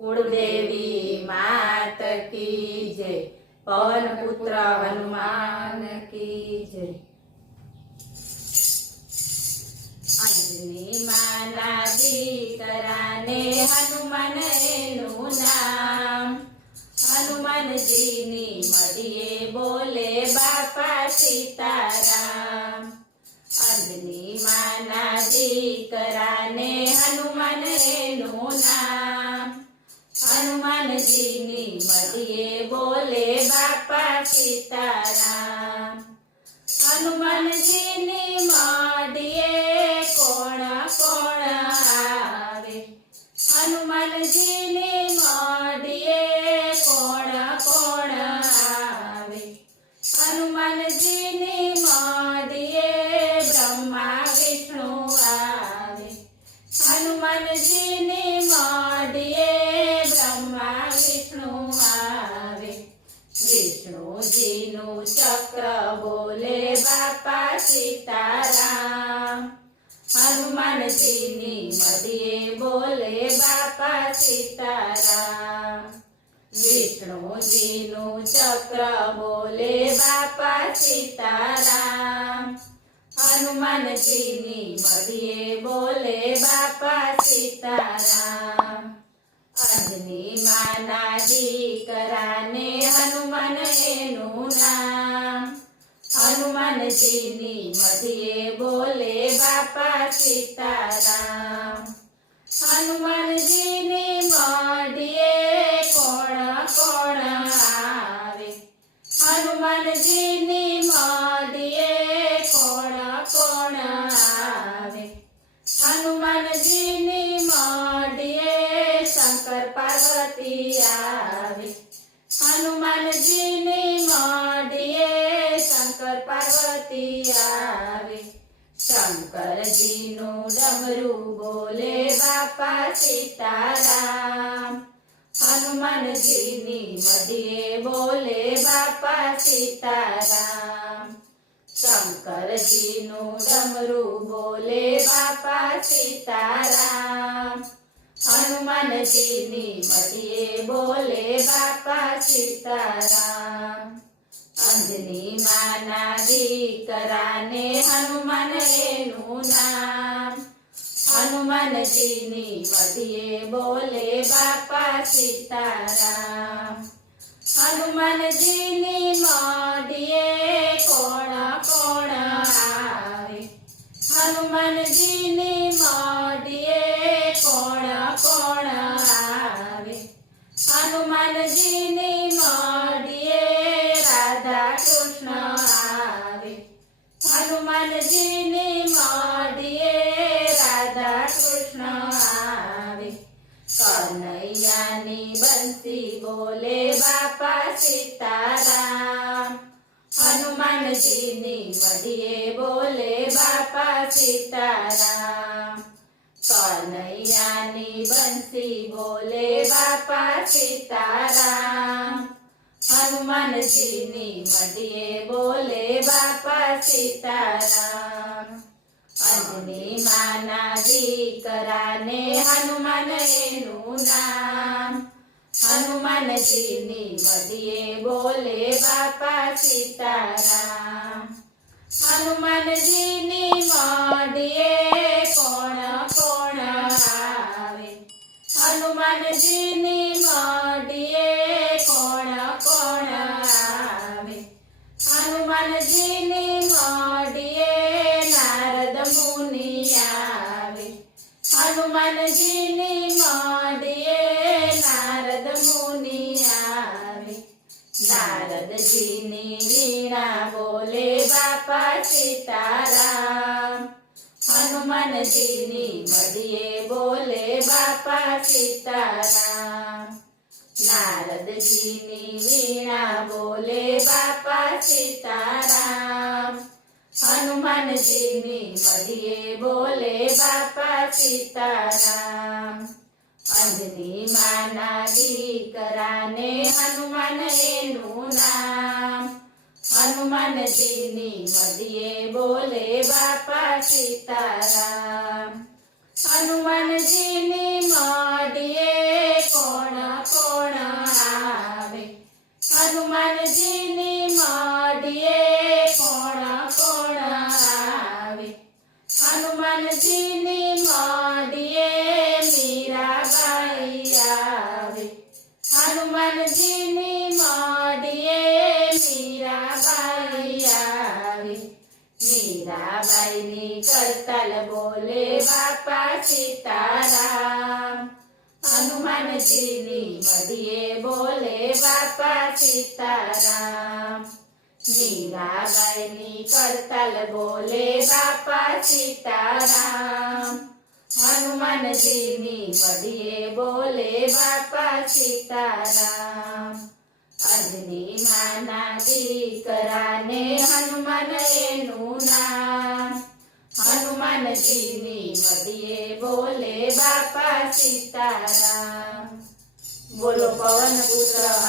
कुलदेवी मात की जय। पवन पुत्र हनुमान की जय। अंजनी माना दीकराने हनुमान एनु नाम। हनुमान जी नी मदिये बोले बापा सीताराम। अंजनी माना दीकराने हनुमान एनु नाम। हनुमान जी नी मदिये बोले बापा सीताराम। हनुमान जी नी मदिये कोण कोण आवे। हनुमान जी नी मदिये कोण कोण आवे। हनुमान जी नी मदिये ब्रह्मा विष्णु आवे। हनुमान जी नी मदिये ब्रह्मा विष्णु आवे। विष्णु जी नु चक्र बोले बापा सीताराम। हनुमान जी नी मदिये बोले बापा सीताराम। विष्णु जी नु चक्र बोले बापा सीताराम। हनुमान जी नी मदिये बोले बापा सीताराम। अंजनी माना दीकराने हनुमान एनु नाम। हनुमान जी नी मदिये बोले बापा सीताराम। हनुमान जी नी मदिये कोण कोण आवे। हनुमान जी नी मदिये कोण कोण आवे। हनुमान जी नी मदिये शंकर पार्वती आवे। हनुमान जी नी मदिये शंकर पार्वती आवे। शंकर जी नु डमरू बोले बापा सीताराम। हनुमान जी नी मदिये बोले बापा सीताराम। शंकर जी नु डमरू बोले बापा सीताराम। हनुमान जी नी मदिये बोले बापा सीताराम। अंजनी माना दीकराने हनुमान एनु नाम। हनुमान जी नी मदिये बोले बापा सीताराम। हनुमान जी नी मदिये कोण कोण आवे। हनुमान जी नी मदिये कोण कोण आवे। हनुमान जी नी मदिये राधा कृष्ण आवे। हनुमान जी नी मदिये राधा कृष्ण आवे। कन्हैया नी बंसी बोले बापा सीताराम। हनुमान जी नी मदिये बोले बापा सीताराम। कन्हैया नी बंसी बोले बापा सीताराम। हनुमान जी नी मदिये बोले बापा सीताराम। अंजनी माना दीकराने हनुमान एनु नाम। हनुमान जी नी मदिये बोले बापा सीताराम। हनुमान जी नी मदिये कोण कोण आवे। हनुमान जी नी मदिये कोण कोण आवे। हनुमान जी नी मदिये नारद मुनि आवे। हनुमान जी नी मदिये नारद मुनि आवे। नारद जी नी वीणा बोले बापा सीताराम। हनुमान जी नी मदिये बोले बापा सीताराम। नारद जी नी वीणा बोले बापा सीताराम। हनुमान जी नी मदिये बोले बापा सीताराम। अंजनी माना दीकराने हनुमान एनु नाम। हनुमान जी नी मदिये बोले बापा सीताराम। हनुमान जी नी मदिये कोण હનુમાનજીની મઢીએ મીરાબાઈ આવે. હનુમાનજીની મઢીએ મીરાબાઈ આવે. મીરાબાઈની કરતાલ બોલે બાપા સીતારામ. હનુમાનજીની મઢીએ બોલે બાપા સીતારામ. મીરાબાઈની કરતાલ બોલે બાપા સીતારામ. હનુમાનજીની મઢીએ બોલે બાપા સીતારામ. અંજની માના દીકરાને હનુમાન એનું નામ. હનુમાનજીની મઢીએ બોલે બાપા સીતારામ. બોલો પવન પુત્ર